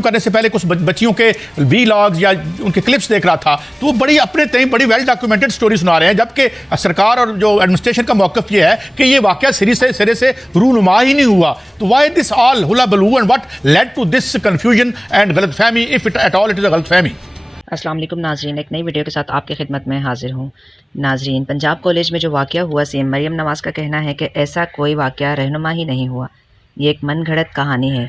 کرنے سے پہلے کچھ بچیوں کے وی لاگز یا ان کے کلپس دیکھ رہا تھا تو وہ بڑی اپنے تئیں بڑی ویل ڈاکیومنٹڈ سٹوری سنا رہے ہیں، جبکہ سرکار اور جو ایڈمنسٹریشن کا موقف یہ ہے کہ یہ واقعہ سرے سے رونما ہی نہیں ہوا. تو Y this all hullabaloo and what lead to this confusion and غلط فہمی of it at all it is a غلط فہمی. السلام علیکم ناظرین، ایک نئی ویڈیو کے ساتھ آپ کی خدمت میں حاضر ہوں. ناظرین، پنجاب کالج میں جو واقعہ ہوا، سی ایم مریم نواز کا کہنا ہے کہ ایسا کوئی واقعہ رہنما ہی نہیں ہوا، یہ ایک من گھڑت کہانی ہے.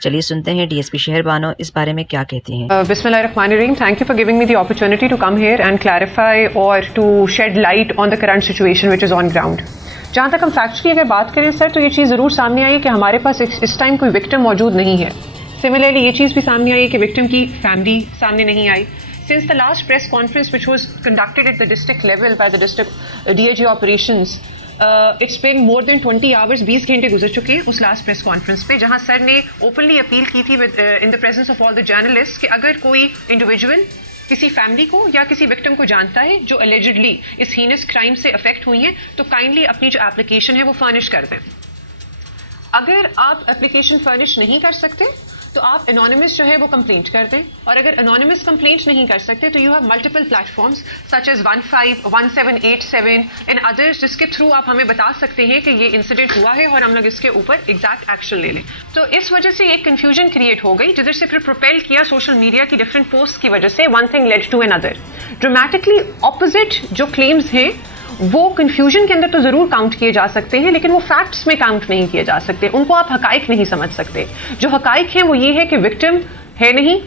چلیے سنتے ہیں ڈی ایس پی شہر بانو اس بارے میں کیا کہتی ہیں. بسم اللہ الرحمن الرحیم. Thank you for giving me the opportunity to come here and clarify or to shed light on the current situation which is on ground. جہاں تک ہم فیکٹس کی اگر بات کریں سر، تو یہ چیز ضرور سامنے آئی کہ ہمارے پاس اس ٹائم کوئی وکٹم موجود نہیں ہے. سملرلی یہ چیز بھی سامنے آئی کہ وکٹم کی فیملی سامنے نہیں آئی. Since the last press conference which was conducted at the district level by the district DIG operations, it's been more than 20 hours, 20 گھنٹے گزر چکے ہیں اس لاسٹ پریس کانفرنس پہ، جہاں سر نے اوپنلی اپیل کی تھی in the presence of all the journalists کہ اگر کوئی انڈیویجول کسی فیملی کو یا کسی وکٹم کو جانتا ہے جو allegedly اس ہینس کرائم سے افیکٹ ہوئی ہیں تو کائنڈلی اپنی جو اپلیکیشن ہے وہ فرنش کر دیں. اگر آپ اپلیکیشن فرنش نہیں کر سکتے تو آپ انانیمس جو ہے وہ کمپلینٹ کر دیں، اور اگر انانیمس کمپلینٹ نہیں کر سکتے تو you have multiple platforms such as 151787 and others, جس کے تھرو آپ ہمیں بتا سکتے ہیں کہ یہ انسیڈنٹ ہوا ہے اور ہم لوگ اس کے اوپر ایگزیکٹ ایکشن لے لیں. تو اس وجہ سے ایک کنفیوژن کریٹ ہو گئی، جدھر سے پھر پروپیل کیا سوشل میڈیا کی ڈفرینٹ پوسٹ کی وجہ سے. ون تھنگ لیڈ ٹو اندر. ڈرامیٹکلی اپوزٹ جو کلیمز ہیں وہ کنفیوژن کے اندر تو ضرور کاؤنٹ کیے جا سکتے ہیں، لیکن وہ فیکٹس میں کاؤنٹ نہیں کیے جا سکتے. ان کو آپ حقائق نہیں سمجھ سکتے. جو حقائق ہیں وہ یہ ہے کہ وکٹم ہے نہیں،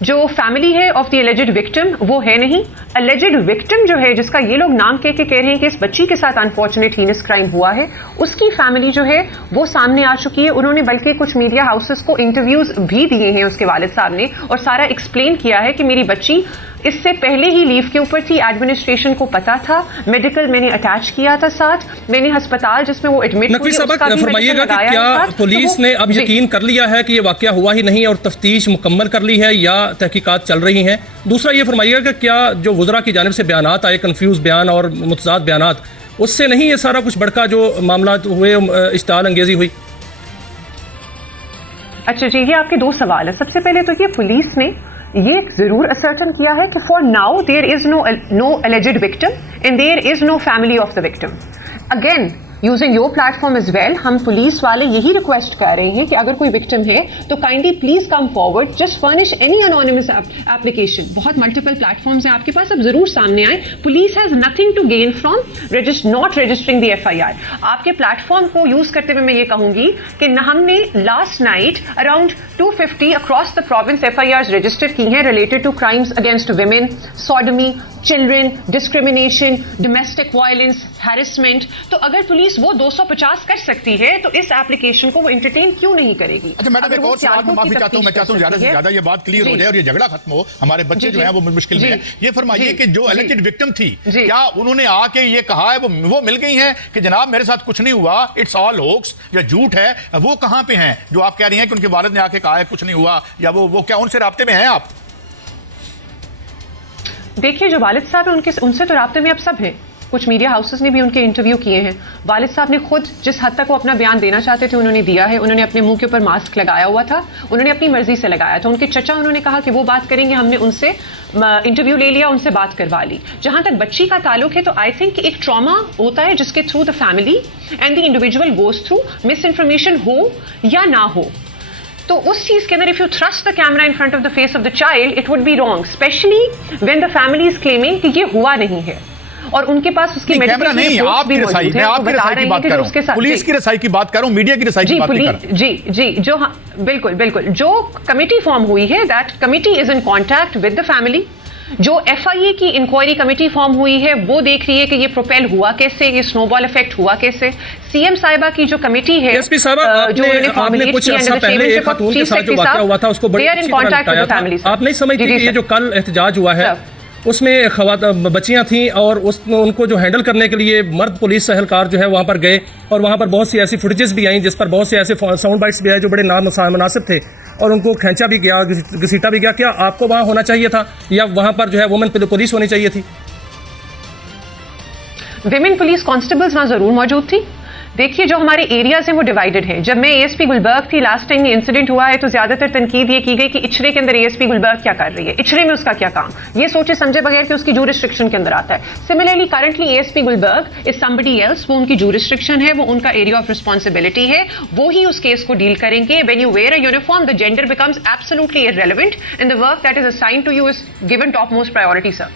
جو فیملی ہے آف دی اللیجڈ وکٹم وہ ہے نہیں. اللیجڈ وکٹم جو ہے، جس کا یہ لوگ نام کہہ کہہ رہے ہیں کہ اس بچی کے ساتھ انفارچونیٹ ہینس کرائم ہوا ہے، اس کی فیملی جو ہے وہ سامنے آ چکی ہے. انہوں نے بلکہ کچھ میڈیا ہاؤسز کو انٹرویوز بھی دیے ہیں اس کے والد صاحب نے، اور سارا ایکسپلین کیا ہے کہ میری بچی اس سے پہلے ہی لیو کے اوپر تھی، ایڈمنسٹریشن کو پتا تھا، میڈیکل میں نے اٹیچ کیا تھا ساتھ، میں نے ہسپتال جس میں وہ ایڈمٹ نقوی صاحب فرمائیے گا کہ کیا پولیس نے اب یقین کر لیا ہے کہ یہ واقعہ ہوا ہی نہیں اور تفتیش مکمل کر لی ہے یا تحقیقات چل رہی ہیں؟ دوسرا یہ فرمائیے گا کہ کیا جو وزراء کی جانب سے بیانات آئے، کنفیوز بیان اور متضاد بیانات، اس سے نہیں یہ سارا کچھ بڑکا جو معاملات ہوئے، اشتعال انگیزی ہوئی؟ اچھا جی، یہ آپ کے دو سوال ہیں. سب سے پہلے تو یہ پولیس نے یہ ضرور اسرٹن کیا ہے کہ for now there is no alleged victim and there is no family of the victim. Again, using your platform as well, ہم پولیس والے یہی ریکویسٹ کر رہے ہیں کہ اگر کوئی وکٹم ہے تو kindly please come forward, just furnish any anonymous application. بہت ملٹیپل پلیٹ فارمز ہیں آپ کے پاس، اب ضرور سامنے آئیں. Police has nothing to gain from not registering the FIR. آپ کے پلیٹ فارم کو یوز کرتے ہوئے میں یہ کہوں گی کہ ہم نے last night around 250 across the province FIRs register کی ہیں related to crimes against women, sodomy, children, discrimination, domestic violence, harassment. تو اگر پولیس وہ 250 کر سکتی ہے تو اس ایپلیکیشن کو وہ انٹرٹین کیوں نہیں کرے گی؟ اچھا میڈم، ایک اور سوال میں معافی چاہتا ہوں، میں چاہتا ہوں زیادہ سے زیادہ یہ بات کلیئر ہو جائے اور یہ جھگڑا ختم ہو، ہمارے بچے جو ہیں وہ مشکل میں ہیں. یہ فرمائیے کہ جو اللیجڈ وکٹم تھی، کیا انہوں نے آ کے یہ کہا ہے، وہ مل گئی ہیں کہ جناب میرے ساتھ کچھ نہیں ہوا، اٹس آل ہوکس یا جھوٹ ہے؟ وہ کہاں پہ ہیں جو آپ کہہ رہی ہیں کہ ان کے والد نے آ کے کہا ہے کچھ نہیں ہوا، یا وہ کیا ان سے رابطے میں ہیں آپ؟ دیکھیے، جو والد صاحب ہیں ان سے تو رابطے میں اب سب ہیں. کچھ میڈیا ہاؤسز نے بھی ان کے انٹرویو کیے ہیں. والد صاحب نے خود جس حد تک وہ اپنا بیان دینا چاہتے تھے انہوں نے دیا ہے. انہوں نے اپنے منہ کے اوپر ماسک لگایا ہوا تھا، انہوں نے اپنی مرضی سے لگایا تھا. ان کے چچا انہوں نے کہا کہ وہ بات کریں گے، ہم نے ان سے انٹرویو لے لیا، ان سے بات کروا لی. جہاں تک بچی کا تعلق ہے تو آئی تھنک ایک ٹراما ہوتا ہے جس کے through the family and the individual goes through, misinformation ہو یا نہ ہو. تو اس چیز کے اندر if you thrust the camera in front of the face of the child it would be wrong, especially when the family is claiming کہ یہ ہوا نہیں ہے اور ان کے پاس اس کی کیمرہ نہیں. آپ کی رسائی، میں آپ کی رسائی کی بات کر رہا ہوں، پولیس کی رسائی کی بات کر رہا ہوں، میڈیا کی رسائی کی بات نہیں کر رہا. جی جو بالکل جو کمیٹی فارم ہوئی ہے that committee is in contact with the family. جو FIA کی انکوائری کمیٹی فارم ہوئی ہے وہ دیکھ رہی ہے کہ یہ پروپیل ہوا کیسے، یہ سنو بال افیکٹ ہوا کیسے. سی ایم صاحبہ کی جو کمیٹی ہے، جو آپ نے کچھ عرصہ پہلے ایک خاتون کے ساتھ جو واقعہ ہوا تھا اس کو بڑی اچھی طرح بتایا تھا. آپ نہیں سمجھتی کہ یہ جو کل احتجاج ہوا ہے اس میں بچیاں تھیں اور ان کو جو ہینڈل کرنے کے لیے مرد پولیس اہلکار جو ہے وہاں پر گئے اور وہاں پر بہت سی ایسی فوٹیجز بھی آئیں جس پر بہت سے ایسے ساؤنڈ بائٹس بھی آئے جو بڑے نامناسب تھے اور ان کو کھینچا بھی گیا، گھسیٹا بھی گیا. کیا آپ کو وہاں ہونا چاہیے تھا یا وہاں پر جو ہے وومن پولیس ہونی چاہیے تھی؟ ویمن پولیس کانسٹیبلز وہاں ضرور موجود تھی، دیکھیے جو ہمارے ایریاز ہیں وہ ڈیوائیڈڈ ہیں. جب میں ASP گلبرگ تھی لاسٹ ٹائم یہ انسیڈنٹ ہوا ہے تو زیادہ تر تنقید یہ کی گئی کہ اچھرے کے اندر ASP گلبرگ کیا کر رہی ہے, اچھرے میں اس کا کیا کام, یہ سوچے سمجھے بغیر کہ اس کی جورسڈکشن کے اندر آتا ہے. سملرلی کرنٹلی ASP گلبرگ از somebody else, وہ ان کی جورسڈکشن ہے, وہ ان کا ایریا آف رسپانسبلٹی ہے, وہی اس کیس کو ڈیل کریں گے. when you wear a uniform the gender becomes absolutely irrelevant and the work that is assigned to you is given topmost priority, sir.